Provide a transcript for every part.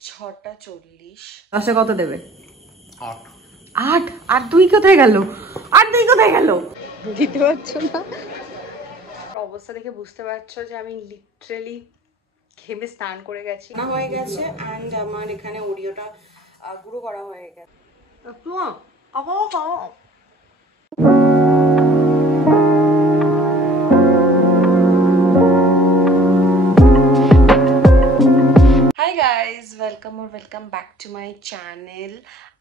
6:40। 10-এ কত দেবে? 8। 8? আর তুই কোথায় গেল? দিতে পারছো না? অবস্থা দেখে বুঝতে পারছো যে আমি লিটারালি ঘেমে স্নান করে গেছি। না হয়ে গেছে অ্যান্ড আমার এখানে ওরিওটা গুঁড়ো করা হয়ে গেছে। Hi guys, welcome back to my channel.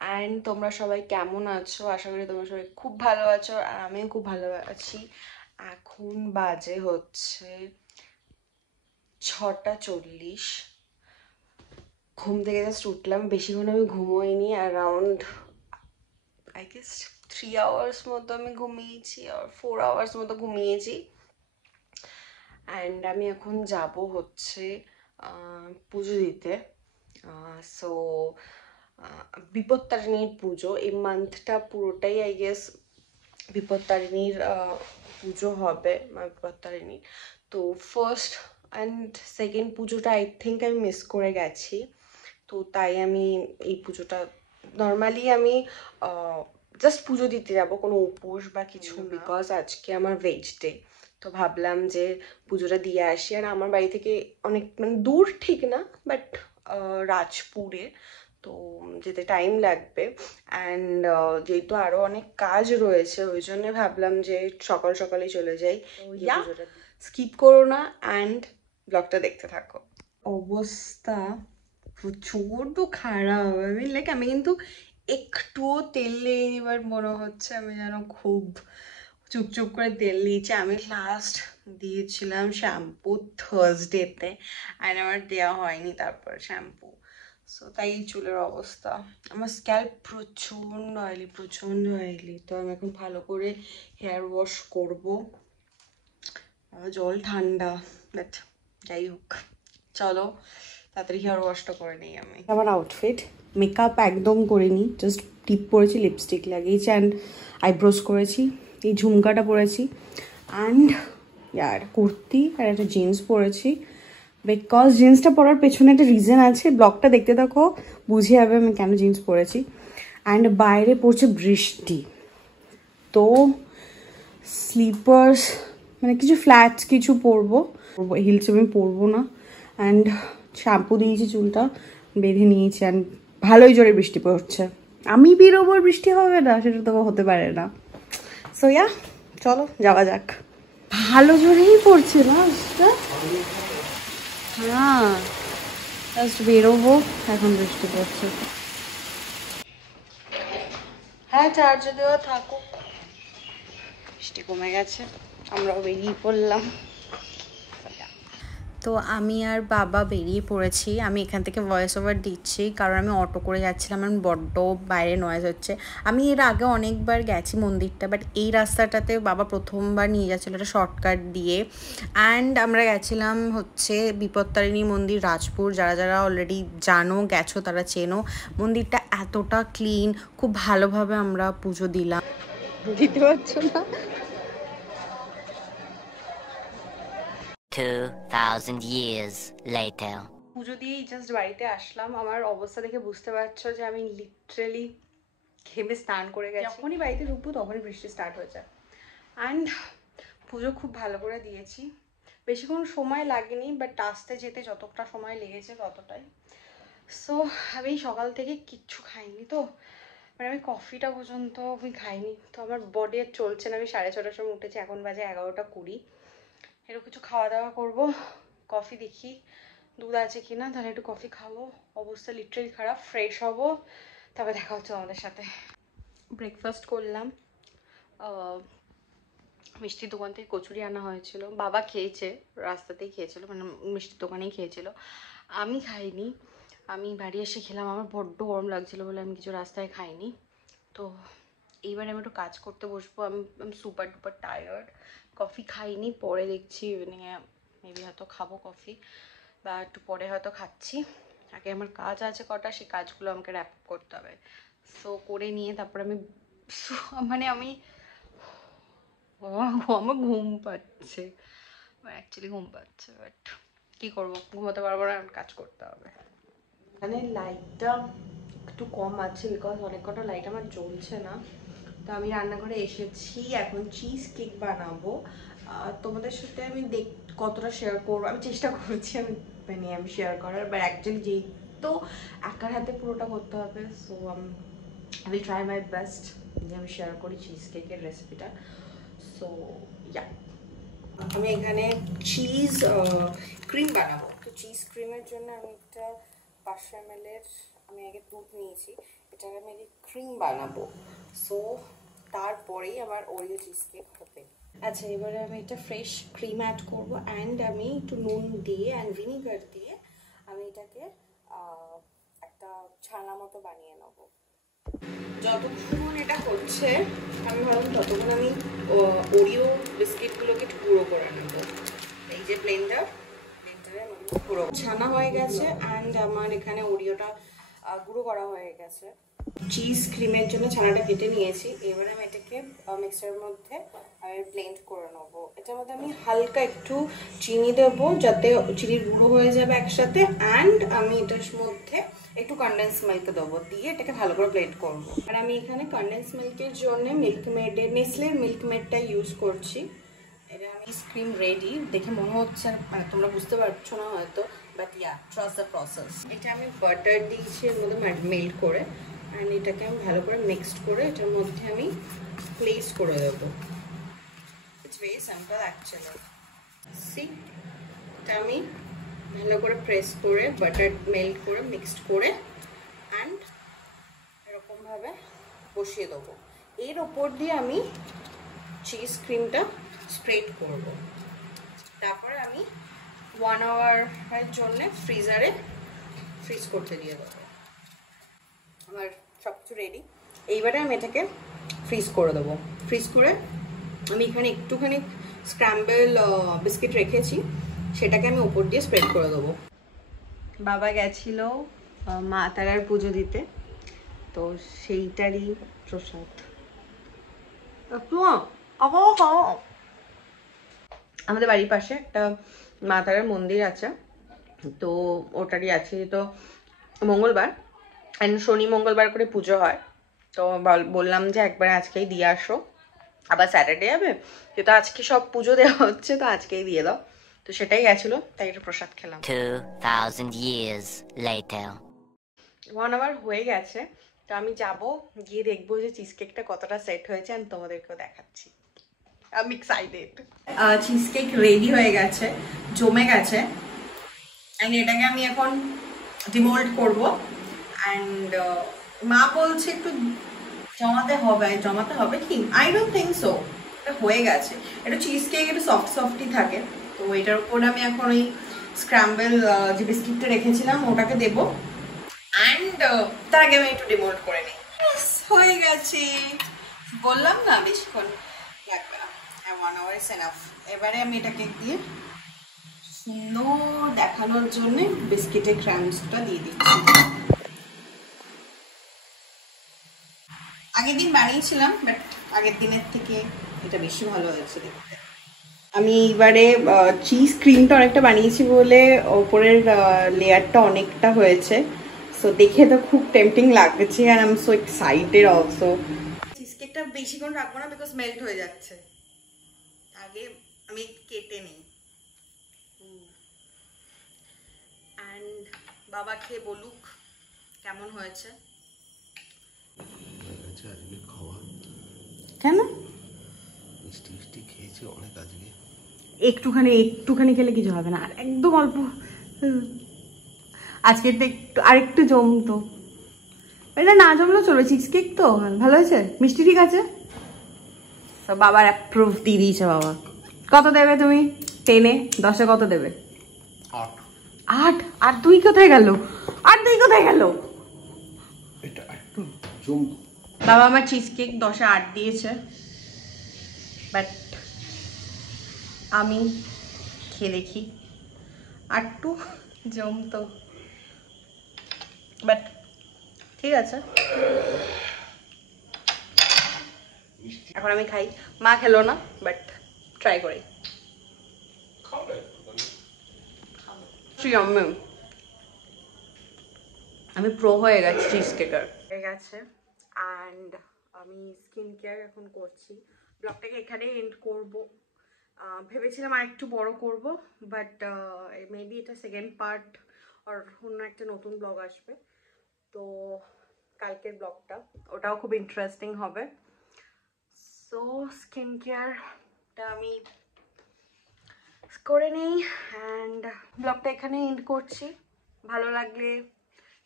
And তোমরা সবাই কেমন আছো? আশা করি তোমরা সবাই খুব ভালো আছো আর আমিও খুব ভালো আছি। এখন বাজে হচ্ছে 6:40। ঘুম থেকে জাস্ট উঠলাম, বেশিক্ষণ আমি ঘুমোইনি, অ্যারাউন্ড আই গেস 3 আওয়ার্স মতো আমি ঘুমিয়েছি আর 4 আওয়ার্স মতো ঘুমিয়েছি। অ্যান্ড আমি এখন যাব হচ্ছে পুজো দিতে। সো বিপত্তারিণীর পুজো, এই মান্থটা পুরোটাই আই গেস বিপত্তারিণীর পুজো হবে, বিপত্তারিণীর। তো ফার্স্ট অ্যান্ড সেকেন্ড পুজোটা আই থিঙ্ক আমি মিস করে গেছি। তো তাই আমি এই পুজোটা নর্মালি আমি জাস্ট পুজো দিতে যাব, কোনো উপোস বা কিছু, বিকজ আজকে আমার ভেজ ডে। তো ভাবলাম যে পুজোটা দিয়ে আসি। আর আমার বাড়ি থেকে অনেক মানে দূর ঠিক না, বাট রাজপুরে, তো যেতে টাইম লাগবে। অ্যান্ড যেহেতু আরও অনেক কাজ রয়েছে, ওই জন্য ভাবলাম যে সকাল সকালেই চলে যাই। পুজোটা স্কিপ করো না অ্যান্ড ব্লগটা দেখতে থাকো। অবস্থা প্রচণ্ড খারাপ। আমি কিন্তু একটুও তেল দিইনি, এবার মনে হচ্ছে আমি যেন খুব চুপচুপ করে তেল দিয়েছি। আমি লাস্ট দিয়েছিলাম শ্যাম্পু থার্সডেতে, আর আমার দেওয়া হয়নি তারপর শ্যাম্পু। সো তাই চুলের অবস্থা। আমার স্ক্যাল্প প্রচণ্ড অয়েলি। তো আমি এখন ভালো করে হেয়ার ওয়াশ করবো। জল ঠান্ডা, বাট যাই হোক, চলো তাড়াতাড়ি হেয়ার ওয়াশটা করে নিই আমি। আমার আউটফিট, মেকআপ একদম করিনি, জাস্ট টিপ পরেছি, লিপস্টিক লাগিয়েছি অ্যান্ড আইব্রোজ করেছি, এই ঝুমকাটা পরেছি অ্যান্ড ইয়ার কুর্তি আর একটা জিন্স পরেছি। বিকজ জিন্সটা পরার পেছনে একটা রিজন আছে, ব্লগটা দেখতে থাকো, বুঝে যাবে আমি কেন জিন্স পরেছি। অ্যান্ড বাইরে পড়ছে বৃষ্টি, তো স্লিপার্স মানে কিছু ফ্ল্যাটস কিছু পরবো, হিলস আমি পরবো না। অ্যান্ড শ্যাম্পু দিয়েছি, চুলটা বেঁধে নিয়েছি অ্যান্ড ভালোই জোরে বৃষ্টি পড়ছে। আমি বেরোবো বৃষ্টি হবে না, সেটা তো হতে পারে না। সো ইয়া, চলো যাওয়া যাক। ভালো জোরেই পড়ছে না বৃষ্টিটা। হ্যাঁ, জাস্ট বেরোবো, এখন বৃষ্টি পড়ছে। হ্যাঁ, চার্জে দেওয়া থাকুক। বৃষ্টি কমে গেছে, আমরাও বেরিয়ে পড়লাম। তো আমি আর বাবা বেরিয়ে পড়েছি। আমি এখান থেকে ভয়েস ওভার দিচ্ছি কারণ আমি অটো করে যাচ্ছিলাম, আমি বড্ড বাইরে নয়েজ হচ্ছে। আমি এর আগে অনেকবার গেছি মন্দিরটা, বাট এই রাস্তাটাতে বাবা প্রথমবার নিয়ে যাচ্ছিলো, একটা শর্টকাট দিয়ে। অ্যান্ড আমরা গেছিলাম হচ্ছে বিপত্তারিণী মন্দির, রাজপুর। যারা যারা অলরেডি জানো, গেছো, তারা চেনো। মন্দিরটা এতটা ক্লিন, খুব ভালোভাবে আমরা পুজো দিলাম। দিতে পারছো না? 2000 years later. পুজো দিয়েই জাস্ট বাড়িতে আসলাম। আমার অবস্থা দেখে বুঝতে পারছো যে আমি লিটারালি ঘেমে স্নান করে গেছি। যখনই বাড়িতে ঢুকবো তখনই বৃষ্টি স্টার্ট হয়ে যায়। অ্যান্ড পুজো খুব ভালো করে দিয়েছি, বেশিক্ষণ সময় লাগেনি, বাট আসতে যেতে যতটা সময় লেগেছে ততটাই। সো আমি সকাল থেকে কিচ্ছু খাইনি, তো মানে আমি কফিটা পর্যন্ত আমি খাইনি। তো আমার বডি আর চলছে না। আমি 6:30টার সময় উঠেছি, এখন বাজে 11:20। এরকম কিছু খাওয়া দাওয়া করবো, কফি দেখি দুধ আছে কিনা, তাহলে একটু কফি খাবো। অবস্থা লিটারালি খারাপ। ফ্রেশ হবো, তবে দেখা হচ্ছে আমাদের সাথে। ব্রেকফাস্ট করলাম, মিষ্টির দোকান থেকে কচুরি আনা হয়েছিল, বাবা খেয়েছে, রাস্তাতেই খেয়েছিল, মানে মিষ্টির দোকানেই খেয়েছিল, আমি খাইনি। আমি বাড়ি এসে খেলাম, আমার বড্ড গরম লাগছিলো বলে আমি কিছু রাস্তায় খাইনি। তো এইবার আমি একটু কাজ করতে বসবো। আমি সুপার ডুপার টায়ার্ড। কফি খাইনি, পরে দেখছি ইভিনিংয়ে মেবি হয়তো খাবো কফি, বা একটু পরে হয়তো খাচ্ছি। আগে আমার কাজ আছে কটা, সেই কাজগুলো আমাকে র্যাপ আপ করতে হবে। সো করে নিয়ে তারপর আমি মানে আমি আমার ঘুম পাচ্ছে, অ্যাকচুয়ালি ঘুম পাচ্ছে, বাট কী করবো, ঘুমোতে পারবো না, কাজ করতে হবে। এখানে লাইটটা একটু কম আছে বিকজ অনেক কটা লাইট আমার জ্বলছে না। তো আমি রান্নাঘরে এসেছি, এখন চিজ কেক বানাবো। তোমাদের সাথে আমি কতটা শেয়ার করবো আমি চেষ্টা করছি, আমি শেয়ার করার, বাট অ্যাকচুয়ালি যেহেতু একার হাতে পুরোটা করতে হবে, so I will try my best যে আমি শেয়ার করি চিজ কেকের রেসিপিটা। সো ইয়া, আমি এখানে চিজ ক্রিম বানাবো। তো চিজ ক্রিমের জন্য আমি একটা 500 ml আমি আগে দুধ নিয়েছি, এটাকে আমি আগে ক্রিম বানাবো। সো তারপরেই আমার ওরিও চিজ কেক হবে। আচ্ছা, এবারে আমি এটা ফ্রেশ ক্রিম অ্যাড করবো অ্যান্ড আমি একটু নুন দিয়ে অ্যান্ড ভিনিগার দিয়ে আমি এটাকে একটা ছানা মতো বানিয়ে নেবো। যতক্ষণ এটা হচ্ছে আমি ভাবলাম ততক্ষণ আমি ওরিও বিস্কিটগুলোকে একটু গুঁড়ো করে নেবো। এই যে ব্লেন্ডারে গুঁড়ো ছানা হয়ে গেছে অ্যান্ড আমার এখানে ওরিওটা গুঁড়ো করা হয়ে গেছে। চিজ ক্রিমের জন্য ছানাটা কেটে নিয়েছি, এবারে আমি এটাকে মিক্সারের মধ্যে আমি ব্লেন্ড করে নেবো। এটার মধ্যে আমি হালকা একটু চিনি দেবো যাতে চিনির গুঁড়ো হয়ে যাবে একসাথে, অ্যান্ড আমি এটার মধ্যে একটু কনডেন্স মিল্ক দেবো, দিয়ে এটাকে ভালো করে ব্লেন্ড করবো। আর আমি এখানে কনডেন্স মিল্কের জন্য মিল্কমেডের নেসলের মিল্কমেডটা ইউজ করছি। এটা আমি ক্রিম রেডি, দেখে মনে হচ্ছে মানে তোমরা বুঝতে পারছো না হয়তো, but yeah, trust the process. এটা আমি বাটার দিয়েছি এর মধ্যে মেল্ট করে, অ্যান্ড এটাকে আমি ভালো করে মিক্সড করে এটার মধ্যে আমি প্লেস করে দেবো। It's very simple actually. See, এটা আমি ভালো করে প্রেস করে বাটার মেল্ট করে মিক্সড করে অ্যান্ড এরকমভাবে বসিয়ে দেবো। এর ওপর দিয়ে আমি চিজ ক্রিমটা স্প্রেড করব। তারপরে আমি 1 আওয়ারের জন্য ফ্রিজারে ফ্রিজ করতে দিয়ে দেবো। আমার সব কিছু রেডি, এইবারে আমি এটাকে ফ্রিজ করে দেবো। ফ্রিজ করে আমি এখানে একটুখানি স্ক্র্যাম্বল বিস্কিট রেখেছি, সেটাকে আমি ওপর দিয়ে স্প্রেড করে দেবো। বাবা গেছিল মা তারার পুজো দিতে, তো সেইটারই প্রসাদ। আমাদের বাড়ির পাশে একটা মা তারার মন্দির আছে, তো ওটারই আছে। তো মঙ্গলবার অ্যান্ড শনি মঙ্গলবার করে পুজো হয়, তো বললাম যে একবার আজকেই দিয়ে আসো, আবার স্যাটারডে যাবে, যেহেতু আজকে সব পুজো দেওয়া হচ্ছে তো আজকেই দিয়ে দাও। তো সেটাই গেছিলো, তাই এটা প্রসাদ খেলাম। 2000 years later. 1 আওয়ার হয়ে গেছে, তো আমি যাব গিয়ে দেখবো যে চিজ কেকটা কতটা সেট হয়েছে, আমি তোমাদেরকেও দেখাচ্ছি। আমি এক্সাইটেড। চিজ কেক রেডি হয়ে গেছে, জমে গেছে, অ্যান্ড এটাকে আমি এখন ডিমোল্ড করব। অ্যান্ড মা বলছে একটু জমাতে হবে কি, আই ডোন্ট থিঙ্ক সো, এটা হয়ে গেছে। এটা চিজ কেক একটু সফটই থাকে, তো এটার উপর আমি এখন ওই স্ক্র্যাম্বল যে বিস্কিটটা রেখেছিলাম ওটাকে দেবো, অ্যান্ড তার আগে আমি একটু ডিমোল্ড করে নিই। হয়ে গেছে, বললাম না বেশিক্ষণ লাগবে না, 1 আওয়ার ইজ এনাফ। এবারে আমি এটাকে দিয়ে সুন্দর দেখানোর জন্য বিস্কিটের ক্রাম্বসটা দিয়ে দিচ্ছি। আগের দিন বানিয়েছিলাম, বাট আগের দিনের থেকে এটা বেশি ভালো হয়েছে দেখতে। আমি এইবারে চিজ ক্রিমটা অনেকটা বানিয়েছি বলে ওপরের লেয়ারটা অনেকটা হয়েছে, সো দেখে তো খুব টেম্পটিং লাগছে, আর I am so excited also. Cheese কেকটা বেশিক্ষণ রাখবো না বিকজ মেল্ট হয়ে যাচ্ছে, আগে আমি কেটে নিই। অ্যান্ড বাবা খেয়ে বলুক কেমন হয়েছে। কেন মিষ্টি খেয়েছি অনেক আজকে, একটুখানি খেলে কিছু হবে না, আর একদম অল্প। আজকে তো একটু আরেকটু জমতো, এটা না জমলেও চলবে, চিজ কেক তো ভালো হয়েছে, মিষ্টি ঠিক আছে। তো বাবার অ্যাপ্রুভ দিয়ে দিয়েছে বাবা। কত দেবে তুমি 10-এ? 10-এ কত দেবে? 8। আর 2 কোথায় গেল? এটা একটু জম। বাবা আমার চিজ কেক 10-এ 8 দিয়েছে, বাট আমি খেয়ে দেখি, আর একটু জমতো, বাট ঠিক আছে। এখন আমি খাই, মা খেলো না, বাট ট্রাই করি। আমি প্রো হয়ে গেছি চিজ কেকার হয়ে গেছে। অ্যান্ড আমি স্কিন কেয়ার এখন করছি। ব্লগটাকে এখানে এন্ড করব। ভেবেছিলাম আর একটু বড় করব, বাট মেবি এটা সেকেন্ড পার্ট আর অন্য একটা নতুন ব্লগ আসবে। তো কালকের ব্লগটা ওটাও খুব ইন্টারেস্টিং হবে। সো স্কিন কেয়ারটা আমি করে নিই অ্যান্ড ব্লগটা এখানে এন্ড করছি। ভালো লাগলে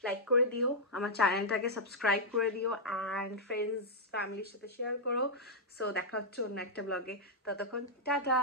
লাইক করে দিও, আমার চ্যানেলটাকে সাবস্ক্রাইব করে দিও অ্যান্ড ফ্রেন্ডস ফ্যামিলির সাথে শেয়ার করো। সো দেখা হচ্ছে অন্য একটা ব্লগে, ততক্ষণ টাটা।